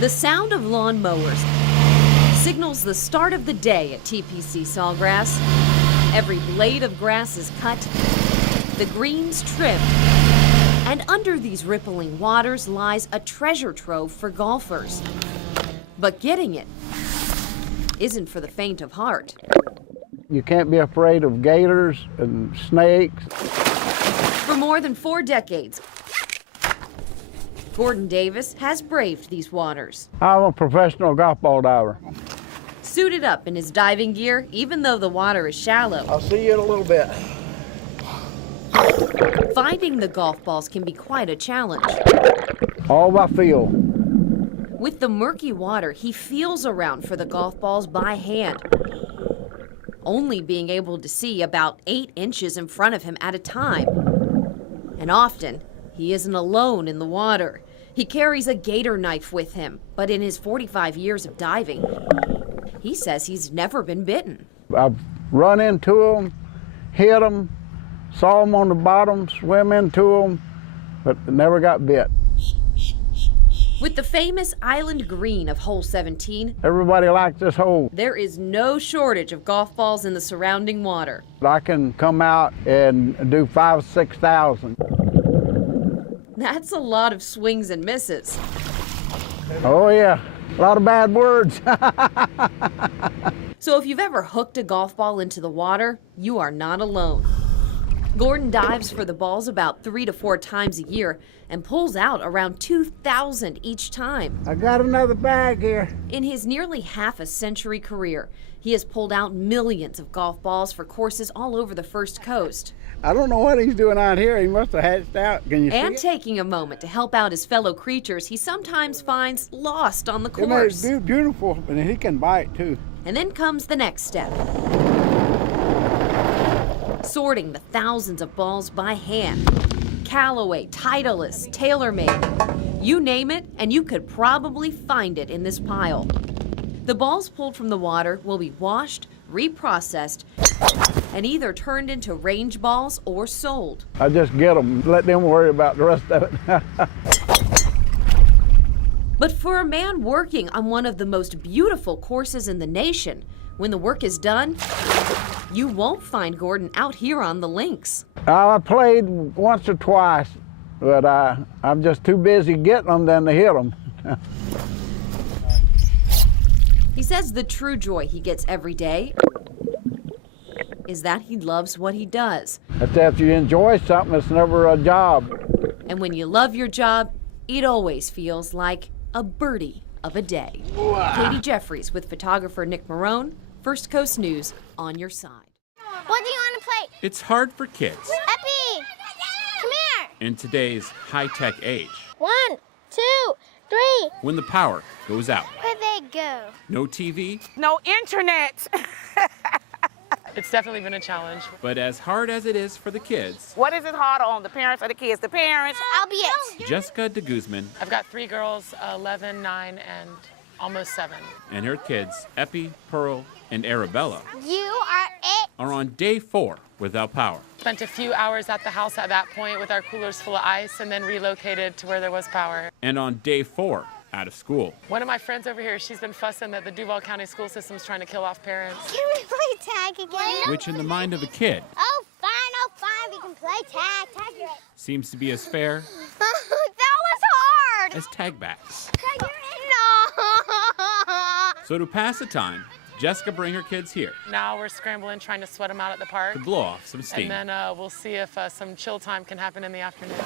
The sound of lawn mowers signals the start of the day at TPC Sawgrass. Every blade of grass is cut, the greens trimmed, and under these rippling waters lies a treasure trove for golfers. But getting it isn't for the faint of heart. You can't be afraid of gators and snakes. For more than 4 decades, Gordon Davis has braved these waters. I'm a professional golf ball diver. Suited up in his diving gear, even though the water is shallow. I'll see you in a little bit. Finding the golf balls can be quite a challenge. All by feel. With the murky water, he feels around for the golf balls by hand, only being able to see about 8 inches in front of him at a time. And often, he isn't alone in the water. He carries a gator knife with him, but in his 45 years of diving, he says he's never been bitten. I've run into them, hit them, saw them on the bottom, swim into them, but never got bit. With the famous island green of hole 17, Everybody likes this hole. there is no shortage of golf balls in the surrounding water. I can come out and do 5,000 or 6,000. That's a lot of swings and misses. Oh yeah, a lot of bad words. So if you've ever hooked a golf ball into the water, you are not alone. Gordon dives for the balls about 3 to 4 times a year and pulls out around 2,000 each time. I got another bag here. In his nearly half a century career, he has pulled out millions of golf balls for courses all over the First Coast. I don't know what he's doing out here. He must have hatched out. Can you And see it? taking a moment to help out his fellow creatures he sometimes finds lost on the It course. may be beautiful, and he can bite too. And then comes the next step. Sorting the thousands of balls by hand. Callaway, Titleist, TaylorMade. You name it, and you could probably find it in this pile. The balls pulled from the water will be washed, reprocessed, and either turned into range balls or sold. I just get them, let them worry about the rest of it. But for a man working on one of the most beautiful courses in the nation, when the work is done, you won't find Gordon out here on the links. I played once or twice, but I'm just too busy getting them than to hit them. He says the true joy he gets every day is that he loves what he does. That's after you enjoy something, it's never a job. And when you love your job, it always feels like a birdie of a day. Katie Jeffries with photographer Nick Marone, First Coast News, on your side. What do you want to play? It's hard for kids Epi, come here. in today's high-tech age 1, 2, 3. when the power goes out. Where'd they go? No TV, No internet. It's definitely been a challenge. but as hard as it is for the kids, What is it harder on, the parents or the kids? The parents. I'll be it. Jessica de Guzman I've got 3 girls, 11, 9, and almost 7. and her kids, Epi, Pearl, and Arabella, You are it. are on day 4 without power. Spent a few hours at the house at that point with our coolers full of ice and then relocated to where there was power. And on day 4 out of school. One of my friends over here, she's been fussing that the Duval County school system's trying to kill off parents. Can we play tag again? Which in the mind of a kid Oh, fine. We can play tag. Tag it. seems to be as fair That was hard. as tag backs. Tag your No. So to pass the time, Jessica bring her kids here Now we're scrambling, trying to sweat them out at the park. to blow off some steam. And then we'll see if some chill time can happen in the afternoon.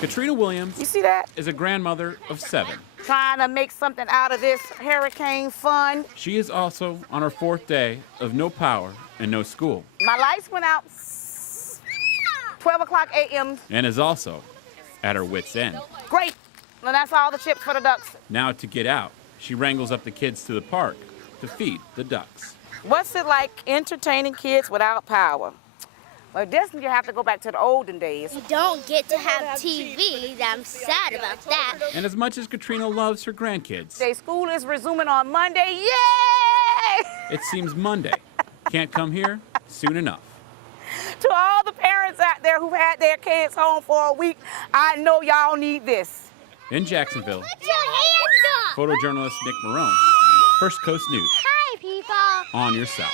Katrina Williams You see that? is a grandmother of 7. Trying to make something out of this hurricane fun. She is also on her 4th day of no power and no school, My lights went out 12 o'clock a.m. and is also at her wit's end. Great. Well, that's all the chips for the ducks. Now to get out, she wrangles up the kids to the park to feed the ducks. What's it like entertaining kids without power? Well, this you have to go back to the olden days. You don't get to have TV. I'm sad about that. And as much as Katrina loves her grandkids, Day school is resuming on Monday. Yay! it seems Monday can't come here soon enough. To all the parents out there who've had their kids home for a week, I know y'all need this. In Jacksonville, Put your hands up. Photojournalist Nick Marone. First Coast News. Hi, people. On your side.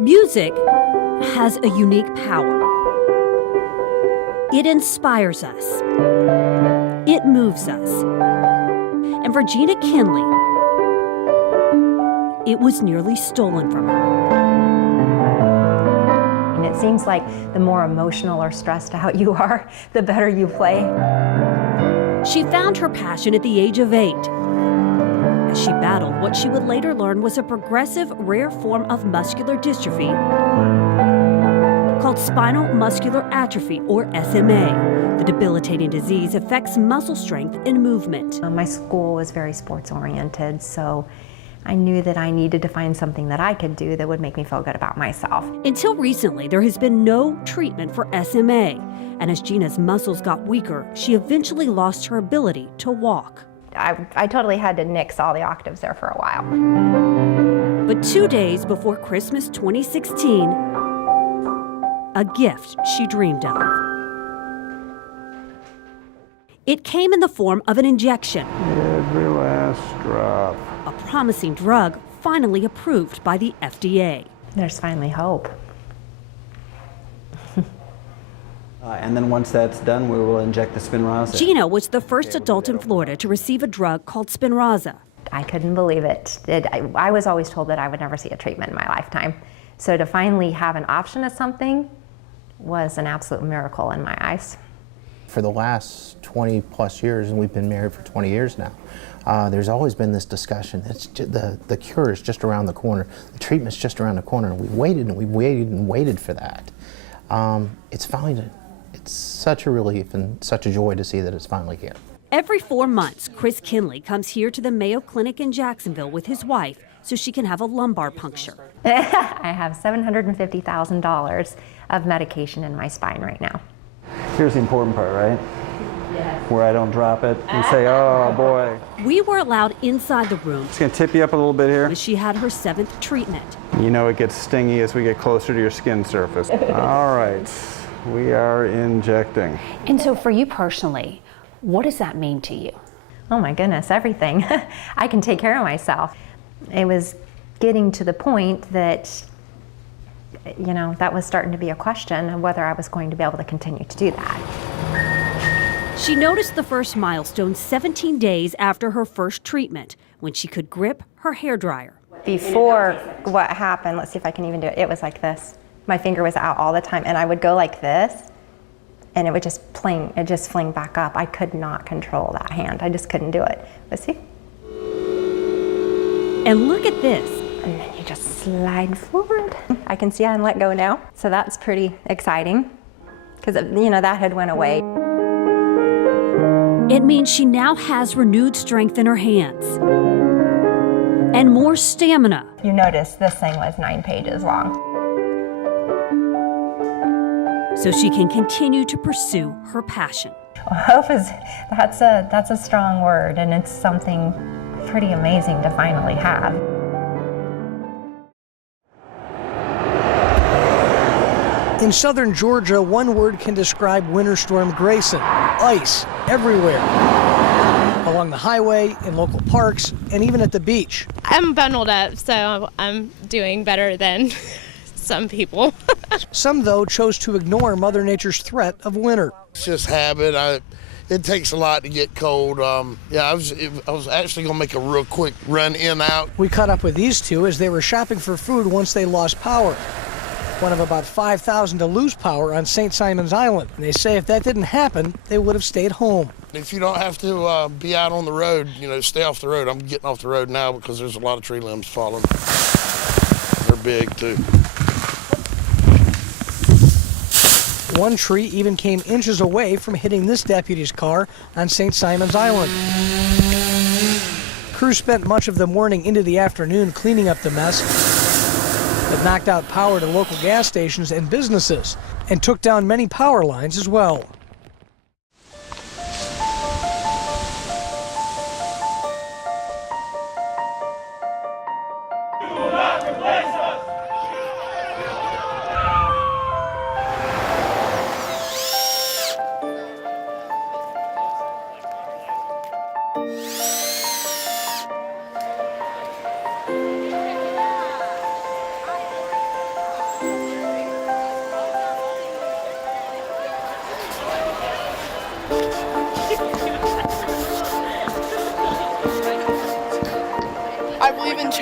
Music has a unique power. It inspires us. It moves us. And for Gina Kinley, it was nearly stolen from her. And it seems like the more emotional or stressed out you are, the better you play. She found her passion at the age of 8. As she battled what she would later learn was a progressive, rare form of muscular dystrophy called spinal muscular atrophy, or SMA. The debilitating disease affects muscle strength and movement. My school was very sports-oriented, so I knew that I needed to find something that I could do that would make me feel good about myself. Until recently, there has been no treatment for SMA. And as Gina's muscles got weaker, she eventually lost her ability to walk. I totally had to nix all the octaves there for a while. But 2 days before Christmas 2016, a gift she dreamed of. It came in the form of an injection, Every last drop. a promising drug finally approved by the FDA. There's finally hope. And then once that's done, we will inject the Spinraza. Gina was the first adult in Florida to receive a drug called Spinraza. I couldn't believe it. I was always told that I would never see a treatment in my lifetime. So to finally have an option of something was an absolute miracle in my eyes. For the last 20 plus years, and we've been married for 20 years now, there's always been this discussion. The cure is just around the corner. The treatment's just around the corner. And we waited and we waited and waited for that. It's such a relief and such a joy to see that it's finally here. Every 4 months, Chris Kinley comes here to the Mayo Clinic in Jacksonville with his wife so she can have a lumbar puncture. I have $750,000 of medication in my spine right now. Here's the important part, right? Yes. Where I don't drop it and say, oh boy. We were allowed inside the room It's gonna tip you up a little bit here. as she had her 7th treatment. You know it gets stingy as we get closer to your skin surface. All right, we are injecting. And so for you personally, what does that mean to you? Oh my goodness, everything. I can take care of myself. It was getting to the point that, you know, that was starting to be a question of whether I was going to be able to continue to do that. She noticed the first milestone 17 days after her first treatment, when she could grip her hairdryer. Before what happened, let's see if I can even do it, it was like this. My finger was out all the time, and I would go like this, and it would just fling back up. I could not control that hand. I just couldn't do it. But see? And look at this. And then you just slide forward. I can see I can let go now. So that's pretty exciting, because, you know, that had went away. It means she now has renewed strength in her hands and more stamina. You notice this thing was 9 pages long. So she can continue to pursue her passion. Well, hope is, that's a strong word, and it's something pretty amazing to finally have. In southern Georgia, one word can describe Winter Storm Grayson: ice everywhere. Along the highway, in local parks, and even at the beach. I'm bundled up, so I'm doing better than some people. Some, though, chose to ignore Mother Nature's threat of winter. It's just habit. It takes a lot to get cold. I was actually going to make a real quick run in out. We caught up with these two as they were shopping for food once they lost power. One of about 5,000 to lose power on St. Simon's Island. And they say if that didn't happen, they would have stayed home. If you don't have to be out on the road, you know, stay off the road. I'm getting off the road now because there's a lot of tree limbs falling. They're big, too. One tree even came inches away from hitting this deputy's car on St. Simon's Island. Crews spent much of the morning into the afternoon cleaning up the mess, but knocked out power to local gas stations and businesses, and took down many power lines as well.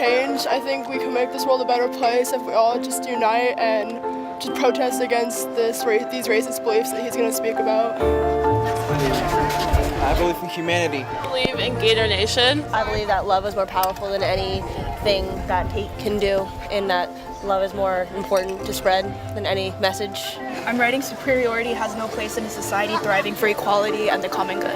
change. I think we can make this world a better place if we all just unite and just protest against these racist beliefs that he's going to speak about. I believe in humanity. I believe in Gator Nation. I believe that love is more powerful than anything that hate can do, and that love is more important to spread than any message. I'm writing superiority has no place in a society thriving for equality and the common good.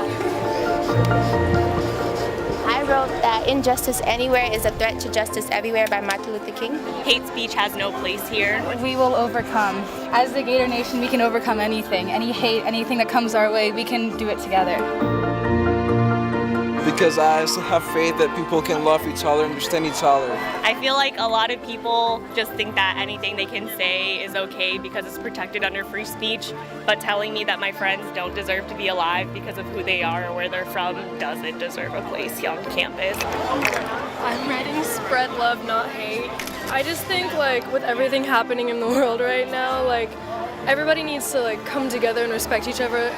I wrote that injustice anywhere is a threat to justice everywhere by Martin Luther King. Hate speech has no place here. We will overcome. As the Gator Nation, we can overcome anything. Any hate, anything that comes our way, we can do it together. Because I still have faith that people can love each other, understand each other. I feel like a lot of people just think that anything they can say is okay because it's protected under free speech, but telling me that my friends don't deserve to be alive because of who they are or where they're from doesn't deserve a place on campus. I'm writing spread love, not hate. I just think like with everything happening in the world right now, like everybody needs to like come together and respect each other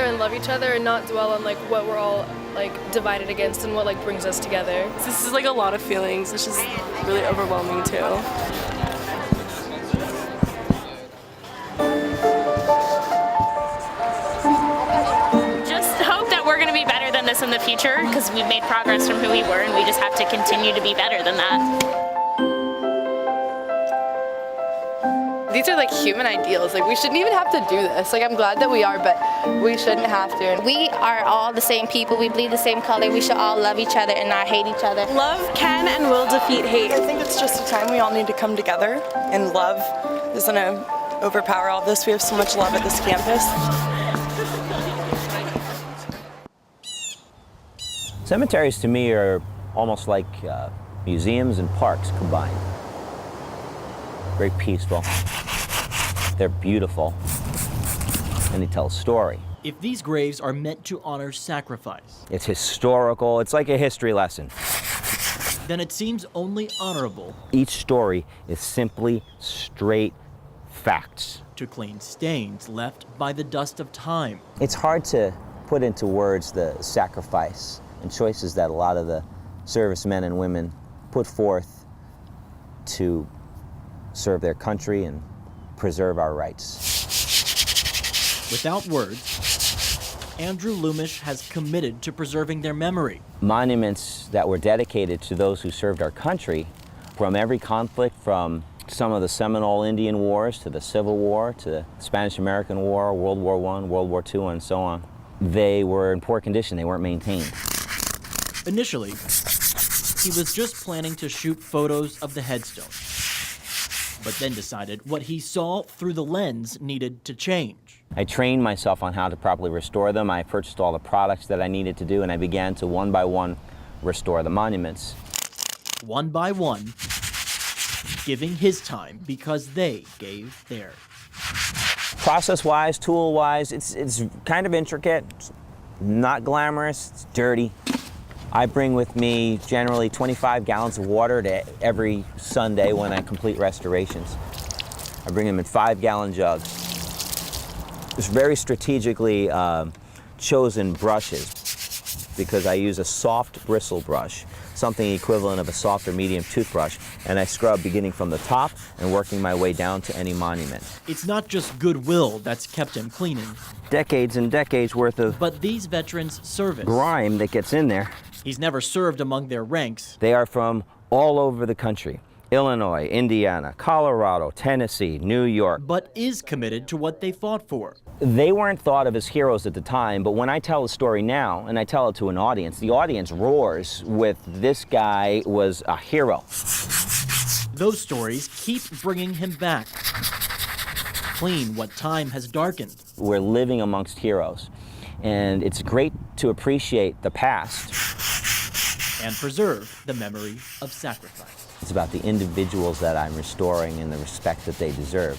and love each other and not dwell on like what we're all like divided against and what like brings us together. This is like a lot of feelings. It's just really overwhelming too. Just hope that we're going to be better than this in the future because we've made progress from who we were and we just have to continue to be better than that. These are like human ideals. Like we shouldn't even have to do this. Like I'm glad that we are, but we shouldn't have to. We are all the same people. We bleed the same color. We should all love each other and not hate each other. Love can and will defeat hate. I think it's just a time we all need to come together, and love is going to overpower all this. We have so much love at this campus. Cemeteries to me are almost like museums and parks combined. Very peaceful. They're beautiful, and they tell a story. If these graves are meant to honor sacrifice, It's historical. It's like a history lesson. then it seems only honorable Each story is simply straight facts. to clean stains left by the dust of time. It's hard to put into words the sacrifice and choices that a lot of the servicemen and women put forth to serve their country and preserve our rights. Without words, Andrew Lumish has committed to preserving their memory. Monuments that were dedicated to those who served our country from every conflict, from some of the Seminole Indian Wars to the Civil War to the Spanish-American War, World War I, World War II, and so on. They were in poor condition. They weren't maintained. Initially, he was just planning to shoot photos of the headstone, but then decided what he saw through the lens needed to change. I trained myself on how to properly restore them. I purchased all the products that I needed to do, and I began to one by one restore the monuments. One by one, giving his time because they gave theirs. Process-wise, tool-wise, it's kind of intricate, it's not glamorous, it's dirty. I bring with me generally 25 gallons of water to every Sunday when I complete restorations. I bring them in 5-gallon jugs. It's very strategically chosen brushes because I use a soft bristle brush, something equivalent of a soft or medium toothbrush, and I scrub beginning from the top and working my way down to any monument. It's not just goodwill that's kept him cleaning. Decades and decades worth of but these veterans' service. Grime that gets in there. He's never served among their ranks. They are from all over the country. Illinois, Indiana, Colorado, Tennessee, New York. But is committed to what they fought for. They weren't thought of as heroes at the time, but when I tell the story now and I tell it to an audience, the audience roars with this guy was a hero. Those stories keep bringing him back. Clean what time has darkened. We're living amongst heroes, and it's great to appreciate the past and preserve the memory of sacrifice. It's about the individuals that I'm restoring and the respect that they deserve.